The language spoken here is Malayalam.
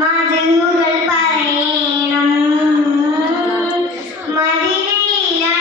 മതങ്ങൾ പറയണം. മതിരയിലാണ്